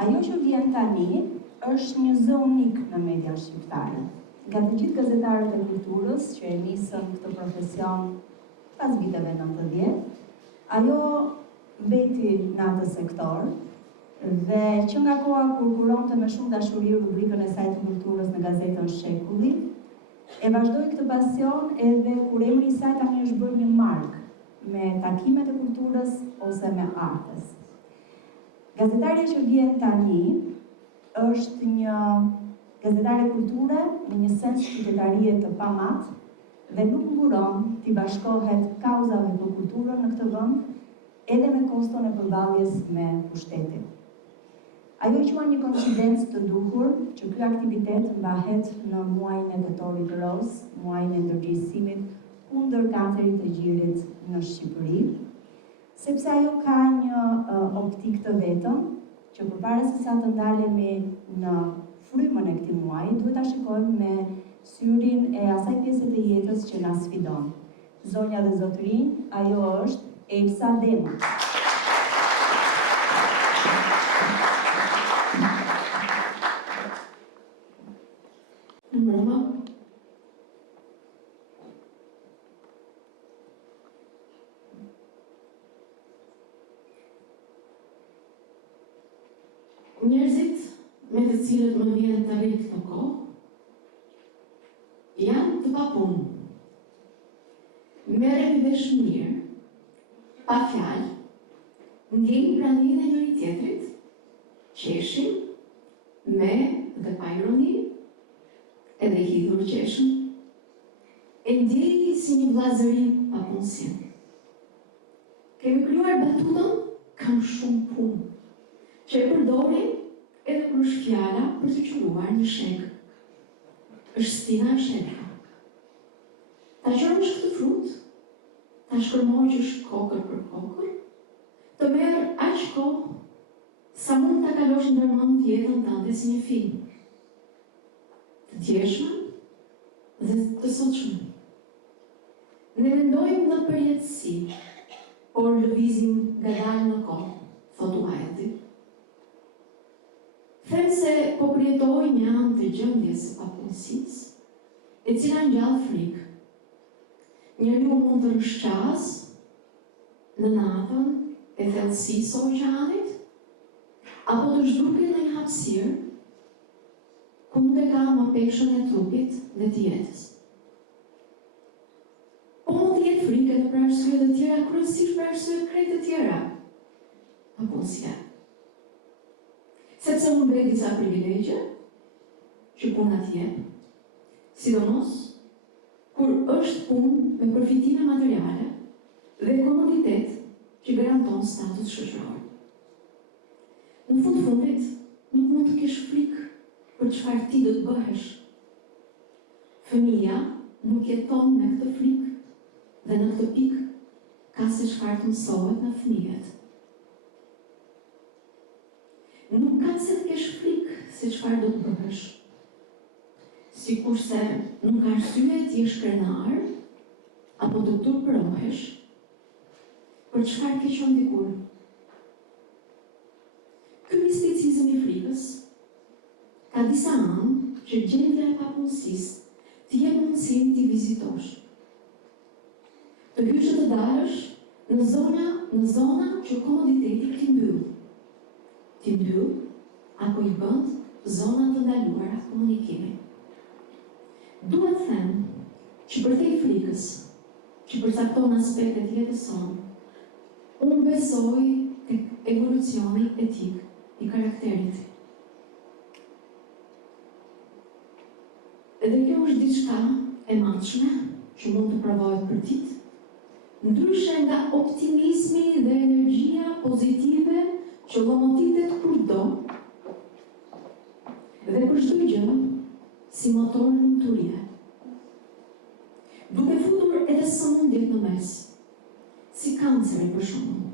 Ajo që vjen tani është një zë unik në median shqiptare. Nga të gjithë gazetarët e kulturës që e nisën këtë profesion pas viteve 90, ajo mbeti në atë sektor dhe që nga koha kur kuronte me shumë dashuri rubrikën e saj të kulturës në gazetën Shekulli, e vazhdoi këtë pasion edhe kur emri i saj tani është bërë një markë me takimet e kulturës ose me artes. Gazetarja që vjen tani është një gazetare kulture me një sens qytetarie të pamat dhe nuk nguron t'i bashkohet kauzave për kulturën në këtë vend edhe me koston e përballjes me pushtetin. Ajo i quan një koincidencë të duhur që ky aktivitet mbahet në muajin e tetorit roz, muajin e ndërgjegjësimit kundër kancerit të gjirit në Shqipëri, sepse ajo ka një optik të vetëm që përpara se sa të ndalemi në frymën e këtij muaji, duhet ta shikojmë me syrin e asaj pjese të jetës që na sfidon. Zonja dhe zotërinj, ajo është Elsa Dema. Njerëzit me të cilët më vjen të rritë në kohë, janë të papunë. Merremi vesh mirë, pa fjalë, ndjejmë praninë e njëri tjetrit, qeshim, me dhe pa ironi, edhe hidhur qeshëm, e ndjej si një vllazëri pa punësim. Kemi krijuar batutën kam shumë punë, që e përdorim edhe kur është fjala për të quruar një sheg. Është stina e shegra. Ta qërësh këtë frut, ta shkërmoqësh kokër për kokër, të merë aq kohë sa mund ta kalosh ndërmend jetën tënde si një film. Të djeshme dhe të sotshme. Ne mendojmë në përjetësi, por lëvizim ngadalë në kohë, thot Wilde. Them se po përjetoj një anë të gjendjes së papunësisë, e cila ngjall frikë. Njeriu mund të rrshqas në natën e thellësisë së oqeanit, apo të zhduket në një hapësirë ku nuk e ka më peshën e trupit dhe të jetës. Po mund të jetë frikë edhe për arsye të tjera, kryesisht për arsye krejt të tjera. Papunësia. Sepse mund bëjë disa privilegje që puna t'jep, sidomos kur është punë me përfitime materiale dhe komoditet që garanton status shoqëror. Në fundit, nuk mund të kesh frikë për çfarë ti do të bëhesh. Fëmia nuk jeton me këtë frikë dhe në këtë pikë ka se çfarë të mësohet në fëmijët. Nuk ka se të kesh frikë se çfarë do të bëhesh. Sikurse nuk ka arsye të jesh krenar apo të turpërohesh për çfarë ke qenë dikur. Ky misticizëm i frikës ka disa anë që gjendja e papunësisë të jep mundësinë t'i vizitosh. Të hysh të dalësh në zona që komoditeti t'i mbyll. T'i mbyll apo i bënd zona të ndaluara komunikimi. Duhet them që për te i frikës, që përcakton aspektet jetës sonë, unë besoj tek evolucioni etik i karakterit. Edhe kjo është diçka e matshme që mund të provohet për ditë, ndryshe nga optimizmi dhe energjia pozitive që lomotitet kurdo dhe për çdo gjë si motor lumturie. Duke futur edhe sëmundjet në mes, si kanceri për shembull,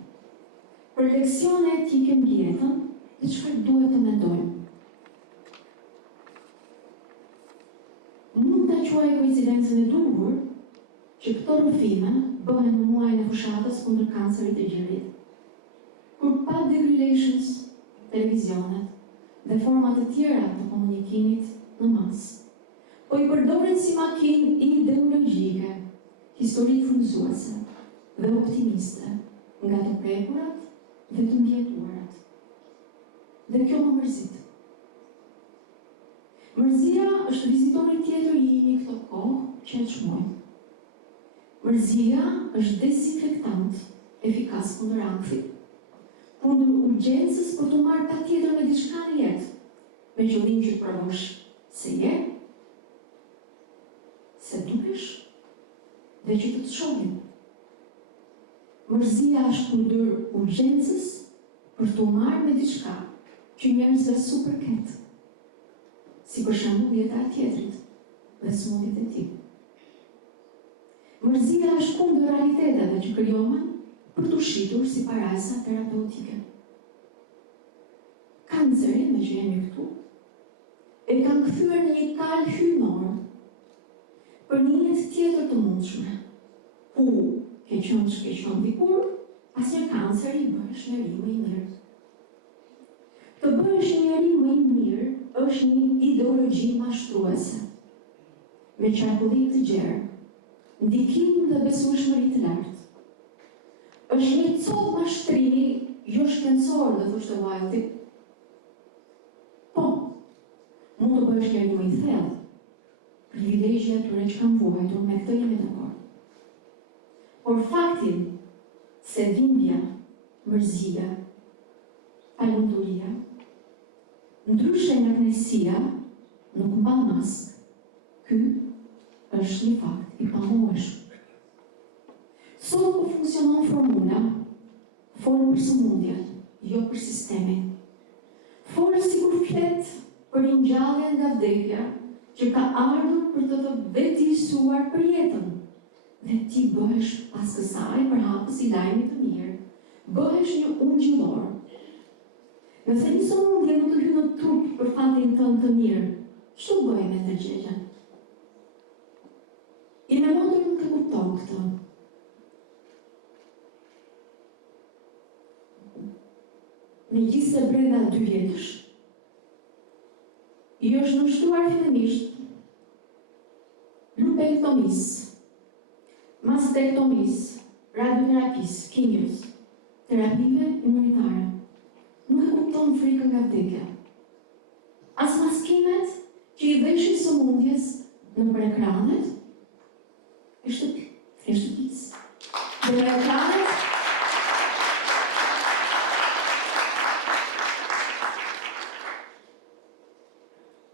për leksione etike mbi jetën dhe çfarë duhet të mendojmë. Mund ta quaj koincidencën e duhur që këto rrëfime bëhen në muajin e fushatës kundër kancerit të gjirit, kur public relations televizionet dhe format të tjera të komunikimit në masë, po i përdoren si makinë ideologjike, histori frymëzuese dhe optimiste nga të prekurat dhe të mbijetuarat. Dhe kjo më mërzit. Mërzia është vizitori tjetër i imi këto kohë që e çmoj. Mërzia është desinfektant efikas kundër ankthit, kundër urgjencës për të marrë patjetër me diçka në jetë, me qëllim që të provosh se je, se dukesh dhe që të shohin. Mërzia është kundër urgjencës për të marrë me diçka që njerëzve su përket, si për shembull jeta e tjetrit dhe smundjet e tij. Mërzia është kundër realiteteve që krijohen për të shitur si parajsa terapeutike. Kancerin, me që jemi këtu, e kanë kthyer në një kal hyjnor për një jetë tjetër të mundshme, ku ke qenë ç'ke qenë dikur, asnjë kancer i bëhesh njeri më i mirë. Të bëhesh njeri më i mirë është një ideologji mashtruese, me qarkullim të gjerë, ndikim dhe besueshmëri të lartë. Është një copë mashtrimi jo shkencor, dhe thoshte Wilde. Po, mund të bëhesh njeri më i thellë, privilegji atyre që kanë vuajtur, me këtë jemi dakord. Por faktin se dhimbja, mërzia, palunduria, ndryshe nga kënaqësia, nuk mban maskë. Ky është një fakt i pamoheshëm. Sot po funksionon formula, folë për sëmundjen, jo për sistemin. Folë sikur flet për një ngjallje nga vdekja që ka ardhur për të vetëdijsuar për jetën. Dhe ti bëhesh pas kësaj përhapës i lajmit të mirë, bëhesh një ungjillor. Nëse një sëmundje nuk të hyn në trup për fatin tënd të mirë, ç'u bëj me të gjëjen? I me motor nuk e kupton këtë. Në gjisë e brenda 2 vjetësh, i është nështruar fillimisht lupektomisë, mastektomisë, radioterapisë, kimjos, terapive imunitare. Nuk e kupton frikën nga vdekja. As maskimet që i veshin sëmundjes nëpër ekranet e shtëpisë.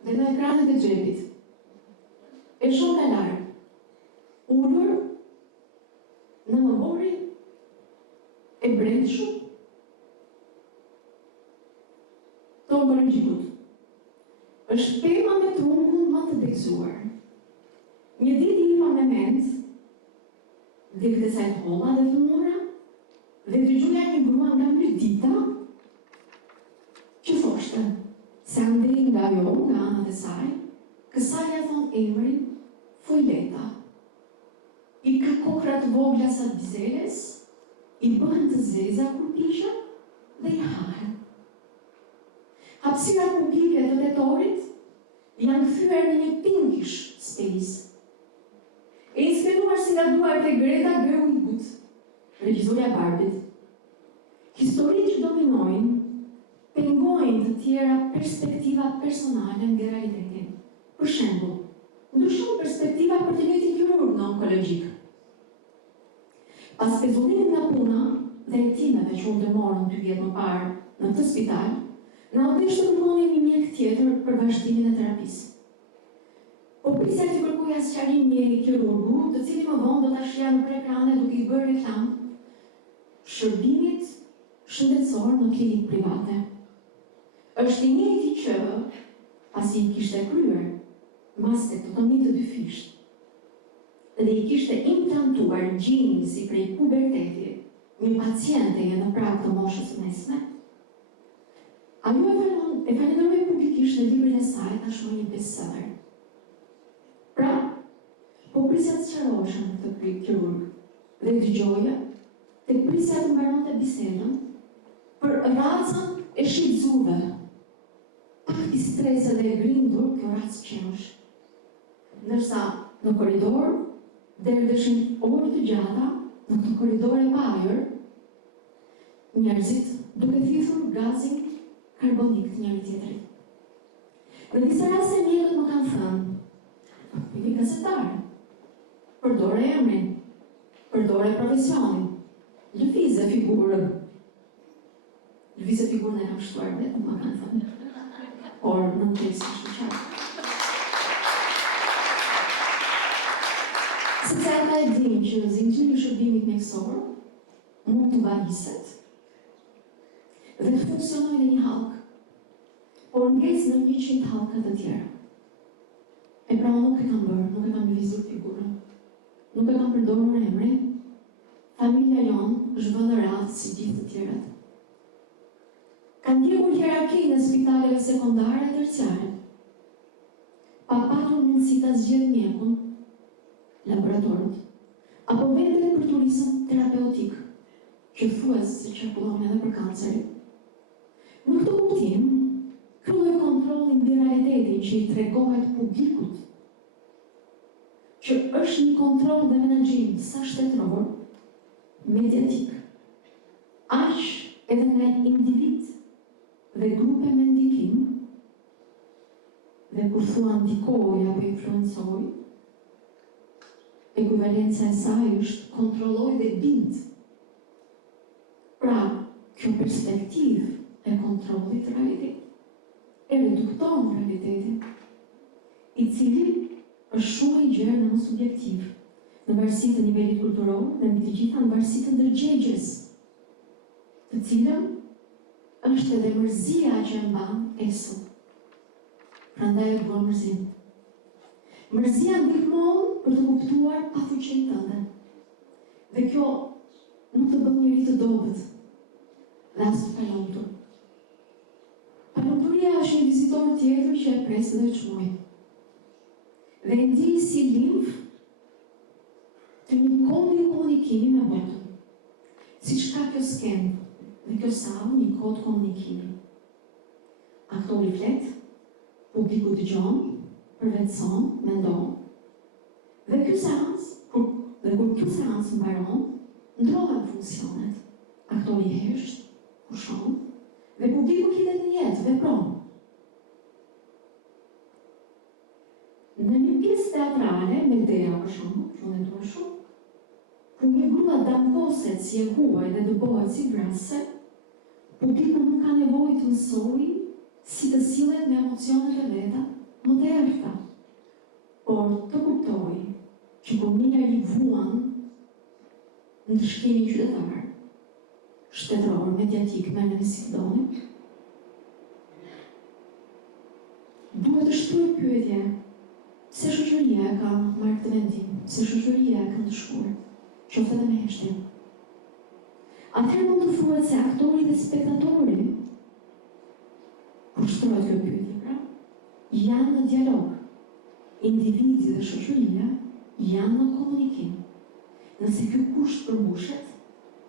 Dhe në ekranet e xhepit. E shoh nga larg, ulur në mëmorin e brendshëm të onkologjikut. Është pema me trungun më të deksuar. Një ditë i me mend, dhe këtë sajt holla dhe thunura, dhe dëgjoja një grua nga Mirdita, që thoshte, se andej nga jo, nga anët e saj, kësaj ja thon emrin Fojleta. I ka kokrat vogla sa bizeles, i bëhen të zeza kur pisha dhe i hahen. Hapësirat publike të tetorit janë kthyer në një pinkish space. E inspiruar si nga duart e Greta Gerwig, regjisorja e Barbit. Historitë që dominojnë pengojnë të tjera perspektiva personale nga realitetin. Për shembull, ndryshon perspektiva për të njëjtin kirurg në onkologjik. Pas pezullimit nga puna dhe hetimeve që u ndërmorën 2 vjet më parë në këtë spital, na odesh të kërkoni një mjek tjetër për vazhdimin e terapisë. Po prisja të kërkoja sqarim një kirurgu, të cili më vonë do ta shija nëpër ekrane duke i bërë reklam shërbimit shëndetësor në klinikë private. Është i njëjti që, pasi i kishte kryer mastektomi të 2 fisht, dhe i kishte implantuar gjinin si prej pubertetit një paciente në prag të moshës mesme, ajo e falenderoi publikisht në librin e saj, tashmë një bestseller. Pra, po prisja të sqarohesha në këtë kirurg, dhe dëgjoja tek prisja të mbaronte bisedën për racën e shqetësuar, pak i stresë dhe e grindur kjo rast qenush. Ndërsa në korridor derdheshin orë të gjata në këtë korridor e pajër, njerëzit duke thithur gazin karbonik të njëri tjetrit. Në disa raste mjekët më kanë thënë, "Jeni gazetar, përdore emrin, përdore profesionin, lëvizë figurën." Lëvizë figurën e kam shtuar vetë, më kanë thënë. Por në tekst është qartë. Sepse ata e dinë që zinxhiri i shërbimit mjekësor mund të variset dhe të funksionojë në një hallk, por ngjes në 100 hallka të tjera. E pra nuk e kam bërë, nuk e kam lëvizur figurën, nuk e kam përdorur emrin, familja jonë është vënë radhë si gjithë të tjerat. Kanë ndjekur hierarkinë në spitaleve sekondare e terciare, pa patur mundësi ta zgjedhë mjekun, laboratorët, apo vendet për turizëm terapeutik, që thuhet se qarkullon edhe për kancerin. Në këtë kuptim, ky lloj kontrolli mbi realitetin që i tregohet publikut, që është një kontroll dhe menaxhim sa shtetëror, mediatik, aq edhe nga individ dhe grupe me ndikim, dhe kur thua ndikoj apo influencoj, ekuivalenca e saj është kontrolloj dhe bind. Pra, kjo perspektivë e kontrollit realitet e redukton realitetin, i cili është shumë i gjerë në më subjektiv, në varësi të nivelit kulturor dhe mbi të gjitha në varësi të ndërgjegjes, të cilën është edhe mërzia që e mban esën. Prandaj e bën mërzim. Mërzia ndihmon për të kuptuar pafuqinë tënde. Dhe kjo nuk të bën njëri të dobët, dhe as të palumtur. Palumturia është një vizitor tjetër që e pres dhe çmoj. Dhe e ndi si limf të një kondi komunikimi me botën. Siç ka kjo skenë dhe kjo sallë një kod komunikimi. Aktori flet, publiku dëgjon, përvetëson, mendon. Dhe ky seancë, kur ky seancë mbaron, ndrohen funksionet. Aktori hesht, pushon, dhe publiku hidhet në jetë, vepron. Në një pjesë teatrale, me Dea për shembull, që unë e dua shumë, ku një grua damkoset si e huaj dhe dëbohet si vrasë, publiku nuk ka nevojë të mësojë si të sillet me emocionet e veta më të errta, por të kuptojë që kur një njeri vuan në shkenin qytetar, shtetëror, mediatik, merrni me si doni, duhet të shtojë pyetje. Pse shoqëria ka marrë këtë vendim? Pse shoqëria ka ndëshkuar? Qoftë edhe me heshtje. Atëherë mund të thuhet se aktori dhe spektatori, kur shtrohet kjo pyetje, pra, janë në dialog. Individi dhe shoqëria janë në komunikim. Nëse ky kusht përmbushet,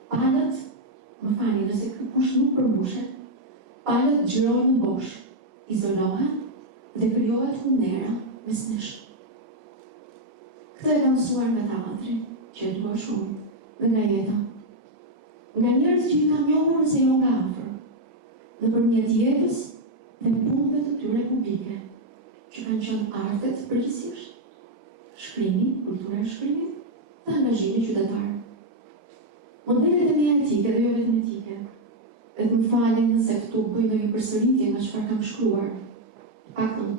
palët, nëse ky kusht nuk përmbushet, palët xhirohen në bosh, izolohen dhe krijohet humnera mes nesh. Këtë e kam mësuar nga teatri, që e dua shumë, dhe nga jeta. Nga njerëz që i kam njohur se jo nga afër, nëpërmjet jetës dhe punëve të tyre publike, që kanë qenë artet përgjithsisht, shkrimi, kultura e shkrimit, dhe angazhimi qytetar. Modelet e mediatike dhe jo vetëm etike, dhe të më falin nëse këtu bëj ndonjë përsëritje nga çfarë kam shkruar, paktën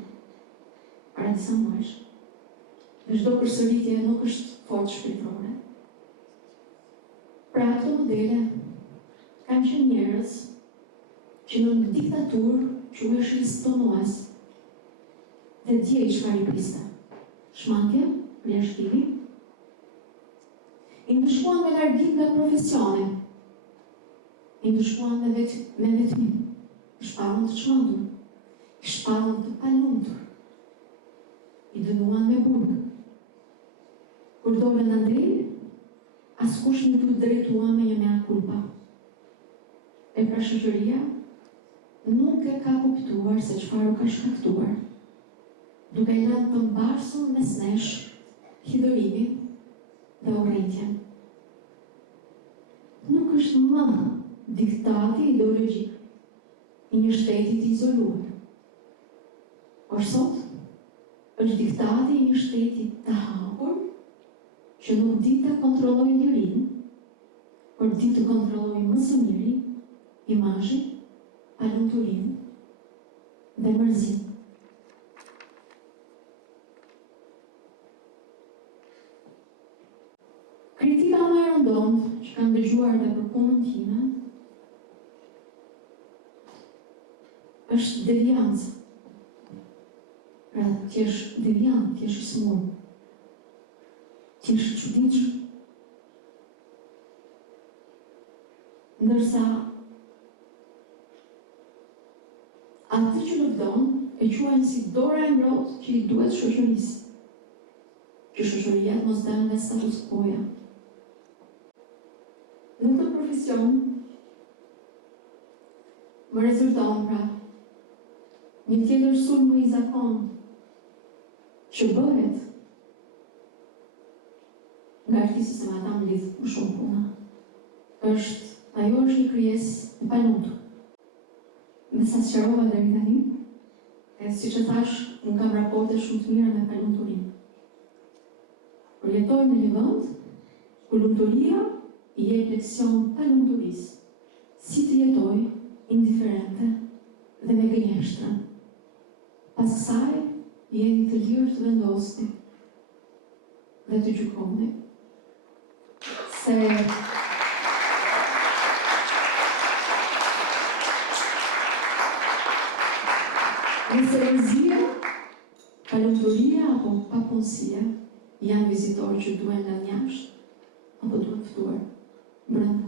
para disa muajsh. Dhe çdo përsëritje nuk është fort shpirtërore. Pra këto modele kanë qenë njerëz që në diktaturë quheshin stonues dhe djej çfarë i priste. Shmankje, përjashtimi, i ndëshkuan me largim nga profesioni, i ndëshkuan me vetmi, i shpallën të çmendur, i shpallën të palumtur, i dënuan me burg. Kur dolën në drejtë, askush nuk u drejtua me një mea culpa. E pra shoqëria nuk e ka kuptuar se çfarë u ka shkaktuar, duke i lënë të mbarsur mes nesh hidhurimin dhe urrëtitjen. Nuk është më diktati ideologjik i një shteti të izoluar, por sot është diktati i një shteti të hapur që nuk di të kontrollojë njeriu, por di të kontrollojë më së miri imazhin, palumturinë dhe mërzinë. Kritika më e rëndom që kam dëgjuar dhe për punën time është devianca. Pra, ti jesh deviant, ti jesh i smur, ti jesh i çuditshëm. Ndërsa atë që lëvdon e quajnë si dora e ngrohtë që i duhet shoqërisë, që shoqëria mos dalë nga status quo-ja. Në këtë profesion më rezulton pra një tjetër sulm i zakon që bëhet nga artistët se me ata më lidh më shumë puna. Ajo është një krijesë e palumtur. Me sa sqarova deri tani, siç e thash, unë kam raporte shumë të mira me palumturinë. Por jetoj në një vend ku lumturia i jep leksion palumturisë, si të jetoj indiferente dhe me gënjeshtrën. Pas kësaj, jeni të lirë të vendosni dhe të gjykoni. Se nëse rëzia, palumturia apo papunësia janë vizitorë që duen nga jashtë apo duhet ftuar brenda.